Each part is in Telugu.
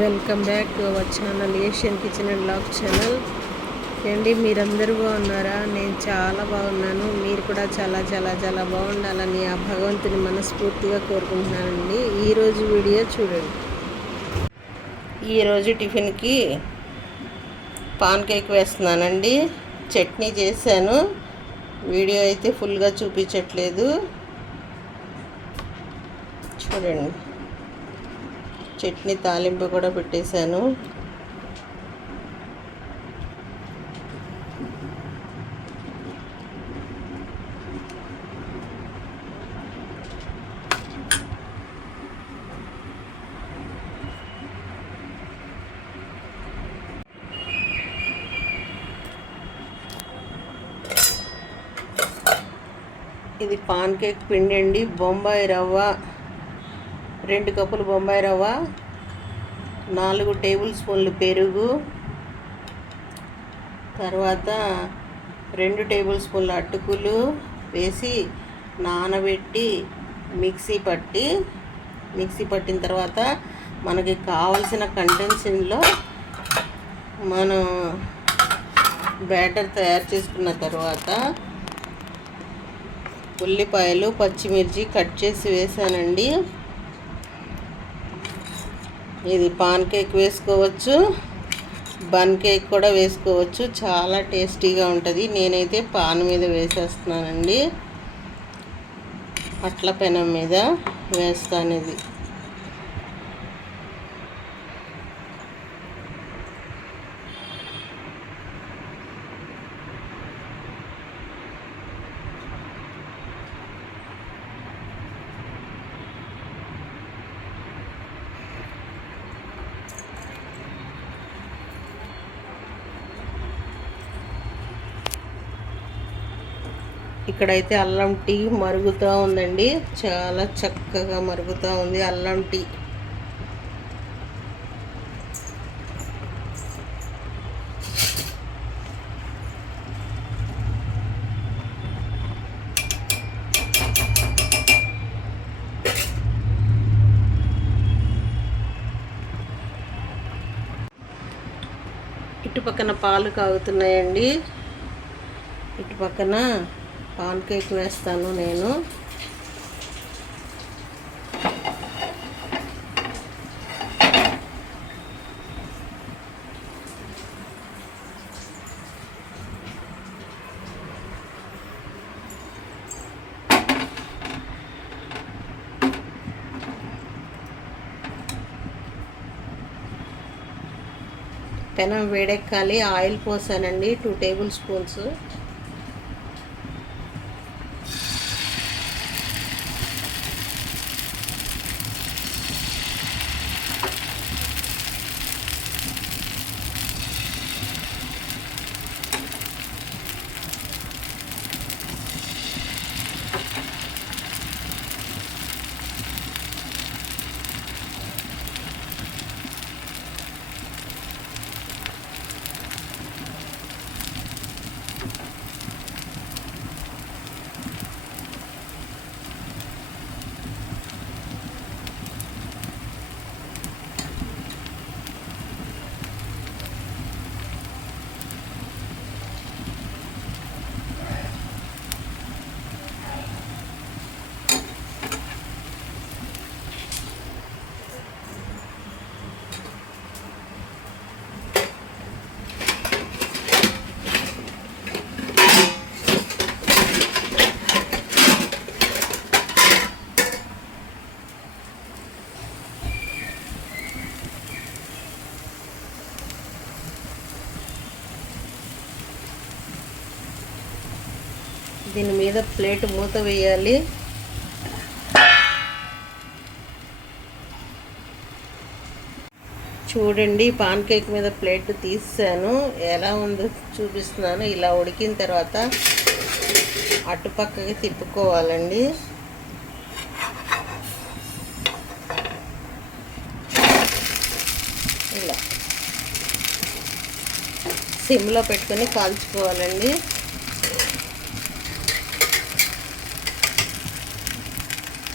Welcome back to our channel Asian kitchen and blog channel అండి. మీరందరూ బాగున్నారా? నేను చాలా బాగున్నాను. మీరు కూడా చాలా చాలా చాలా బాగుండాలని ఆ భగవంతుని మనస్ఫూర్తిగా కోరుకుంటున్నానండి. ఈరోజు వీడియో చూడండి. ఈరోజు టిఫిన్కి పాన్ కేక్ వేస్తున్నానండి. చట్నీ చేశాను. వీడియో అయితే ఫుల్గా చూపించట్లేదు, చూడండి. చట్నీ తాలింపు కూడా పెట్టేశాను. ఇది పాన్ కేక్ పిండి అండి. బొంబాయి రవ్వ 2 కప్పులు బొంబాయి రవ్వ, 4 టేబుల్ స్పూన్లు పెరుగు, తర్వాత 2 టేబుల్ స్పూన్ల అటుకులు వేసి నానబెట్టి మిక్సీ పట్టిన తర్వాత మనకి కావలసిన కంటెన్సీలో మనం బ్యాటర్ తయారు చేసుకున్న తర్వాత ఉల్లిపాయలు పచ్చిమిర్చి కట్ చేసి వేసానండి. ఇది పాన్ కేక్ వేసుకోవచ్చు, బన్ కేక్ కూడా వేసుకోవచ్చు. చాలా టేస్టీగా ఉంటుంది. నేనైతే పాన్ మీద వేసేస్తున్నానండి, అట్ల పెనం మీద వేస్తాను. ఇది ఇక్కడైతే అల్లం టీ మరుగుతూ ఉందండి. చాలా చక్కగా మరుగుతూ ఉంది అల్లం టీ. ఇటు పక్కన పాలు కాగుతున్నాయండి, ఇటు పక్కన పాన్ కేక్ వేస్తాను నేను. పెనం వేడెక్కాలి. ఆయిల్ పోసానండి 2 టేబుల్ స్పూన్స్. దీని మీద ప్లేట్ మూత వేయాలి. చూడండి, పాన్ కేక్ మీద ప్లేట్ తీసాను. ఎలా ఉందో చూపిస్తున్నాను. ఇలా ఉడికిన తర్వాత అటుపక్కకి తిప్పుకోవాలండి. ఇలా సిమ్లో పెట్టుకొని కాల్చుకోవాలండి.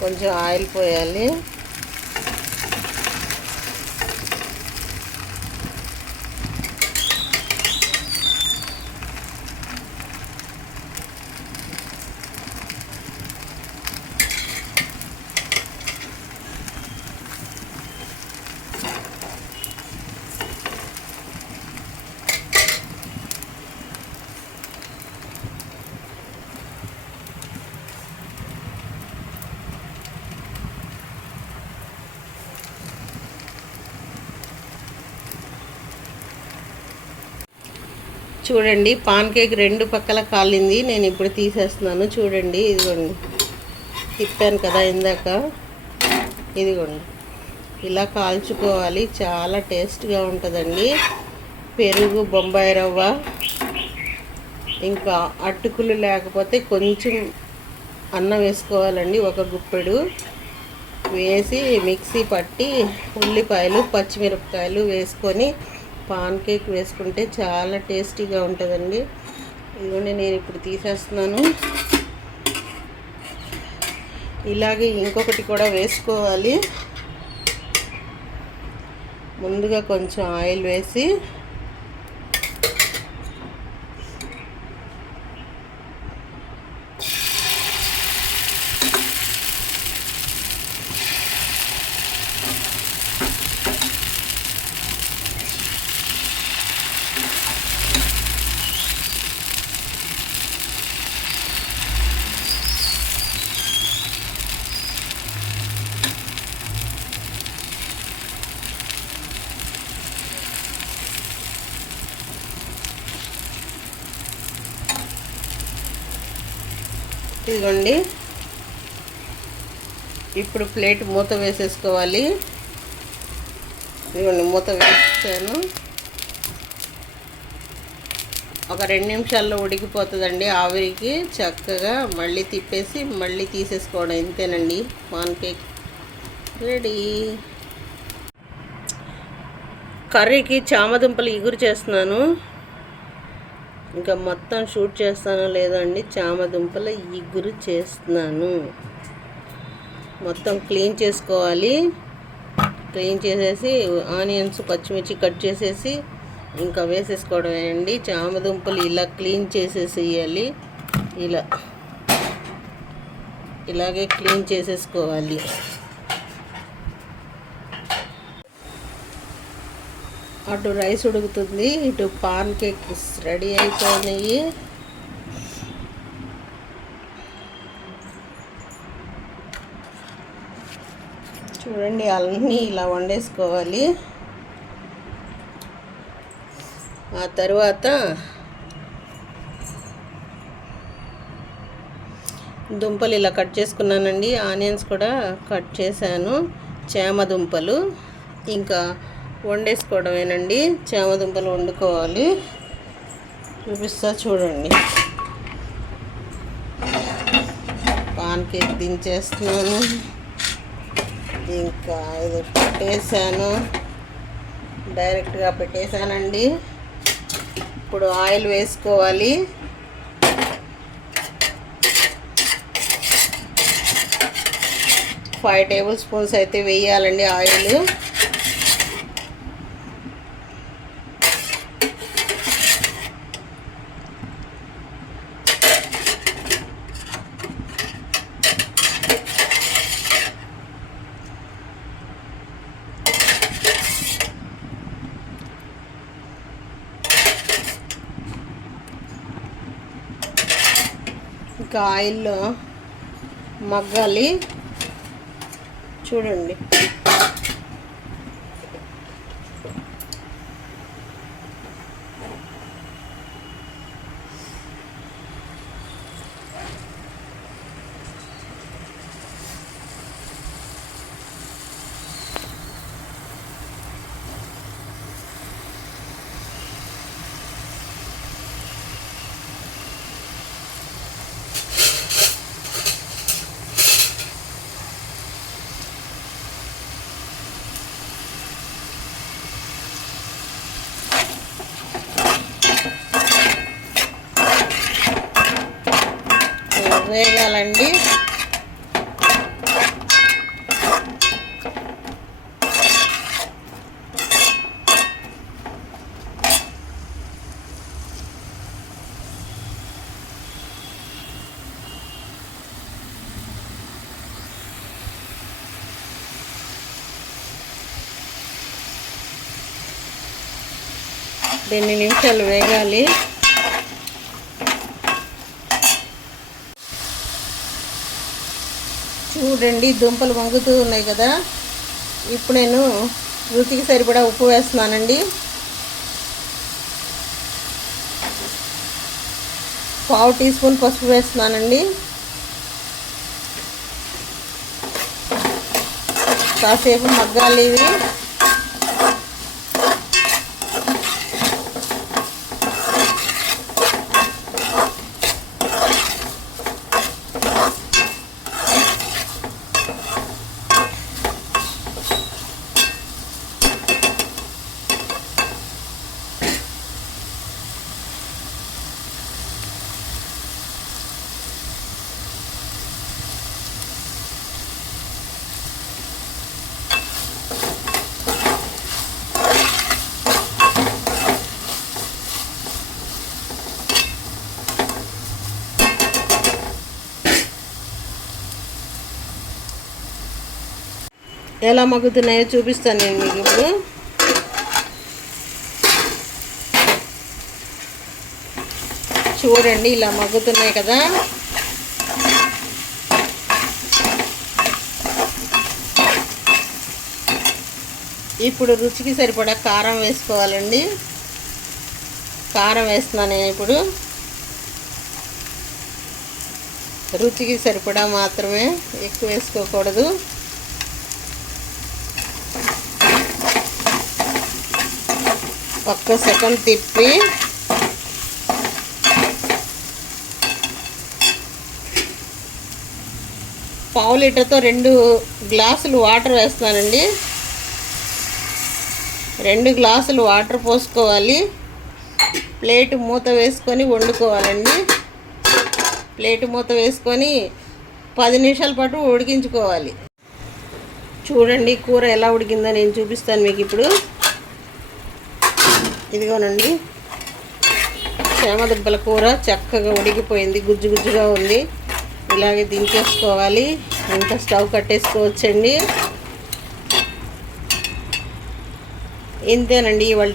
కొంచెం ఆయిల్ పోయాలి. చూడండి పాన్ కేక్ రెండు పక్కల కాలింది. నేను ఇప్పుడు తీసేస్తున్నాను. చూడండి, ఇదిగోండి, తిప్పాను కదా ఇందాక, ఇదిగోండి ఇలా కాల్చుకోవాలి. చాలా టేస్ట్గా ఉంటుందండి. పెరుగు, బొంబాయి రవ్వ, ఇంకా అటుకులు లేకపోతే కొంచెం అన్నం వేసుకోవాలండి. ఒక గుప్పెడు వేసి మిక్సీ పట్టి ఉల్లిపాయలు, పచ్చిమిరపకాయలు వేసుకొని పాన్ కేక్ వేసుకుంటే చాలా టేస్టీగా ఉంటుందండి. ఇదిగోండి నేను ఇప్పుడు తీసేస్తున్నాను. ఇలాగే ఇంకొకటి కూడా వేసుకోవాలి. ముందుగా కొంచెం ఆయిల్ వేసి ఇదిగోండి ఇప్పుడు ప్లేట్ మూత వేసేసుకోవాలి. ఇదిగోండి మూత వేసాను. ఒక 2 నిమిషాల్లో ఉడికిపోతుందండి ఆవిరికి. చక్కగా మళ్ళీ తిప్పేసి మళ్ళీ తీసేసుకోవడం, ఇంతేనండి. Pan cake ready. కర్రీకి చామదుంపలు ఇగురు చేస్తున్నాను. ఇంకా మొత్తం షూట్ చేస్తానో లేదో అండి. చామదుంపల ఇగురు చేస్తున్నాను. మొత్తం క్లీన్ చేసుకోవాలి. క్లీన్ చేసేసి ఆనియన్స్, పచ్చిమిర్చి కట్ చేసేసి ఇంకా వేసేసుకోవడమేనండి. చామదుంపలు ఇలా క్లీన్ చేసేసేయాలి. ఇలాగే క్లీన్ చేసేసుకోవాలి. అటు రైస్ ఉడుకుతుంది, ఇటు పాన్ కేక్స్ రెడీ అయిపోయినాయి. చూడండి అన్నీ ఇలా వండేసుకోవాలి. ఆ తర్వాత దుంపలు ఇలా కట్ చేసుకున్నానండి. ఆనియన్స్ కూడా కట్ చేశాను. చామదుంపలు ఇంకా వండేసుకోవడమేనండి. చామదుంపలు వండుకోవాలి. చూపిస్తా చూడండి. పాన్ కేక్ దించేస్తున్నాను. ఇంకా ఇది పెట్టేశాను, డైరెక్ట్గా పెట్టేశానండి. ఇప్పుడు ఆయిల్ వేసుకోవాలి. ఫైవ్ టేబుల్ స్పూన్స్ అయితే వేయాలండి ఆయిల్. ఇంకా ఆయిల్లో మగ్గాలి. చూడండి వేయాలండి. దీన్ని నిమిషాలు వేగాలి. చూడండి దుంపలు వంగుతూ ఉన్నాయి కదా. ఇప్పుడు నేను రుచికి సరిపడా ఉప్పు వేస్తున్నానండి. పావు టీ స్పూన్ పసుపు వేస్తున్నానండి. కాసేపు మగ్గాలి ఇవి. ఎలా మగ్గుతున్నాయో చూపిస్తాను నేను మీకు ఇప్పుడు. చూడండి, ఇలా మగ్గుతున్నాయి కదా. ఇప్పుడు రుచికి సరిపడా కారం వేసుకోవాలండి. కారం వేస్తున్నాను నేను ఇప్పుడు. రుచికి సరిపడా మాత్రమే, ఎక్కువ వేసుకోకూడదు. ఒక్క సెకండ్ తిప్పి పావు లీటర్తో 2 గ్లాసులు వాటర్ వేస్తానండి. 2 గ్లాసులు వాటర్ పోసుకోవాలి. ప్లేట్ మూత వేసుకొని వండుకోవాలండి. ప్లేట్ మూత వేసుకొని 10 నిమిషాల పాటు ఉడికించుకోవాలి. చూడండి కూర ఎలా ఉడికిందో నేను చూపిస్తాను మీకు ఇప్పుడు. ఇదిగోనండి, చేమదుబ్బల కూర చక్కగా ఉడికిపోయింది, గుజ్జు గుజ్జుగా ఉంది. ఇలాగే దించేసుకోవాలి. ఇంకా స్టవ్ కట్టేసుకోవచ్చండి. ఇంతేనండి ఇవాళ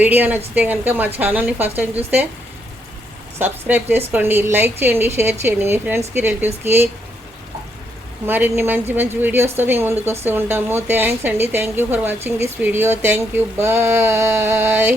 వీడియో నచ్చితే కనుక మా ఛానల్ని ఫస్ట్ టైం చూస్తే సబ్స్క్రైబ్ చేసుకోండి, లైక్ చేయండి, షేర్ చేయండి మీ ఫ్రెండ్స్కి, రిలేటివ్స్కి. మరిన్ని మంచి మంచి వీడియోస్తో మేము ముందుకు వస్తూ ఉంటాము. థ్యాంక్స్ అండి. Thank you for watching this video. Thank you. Bye.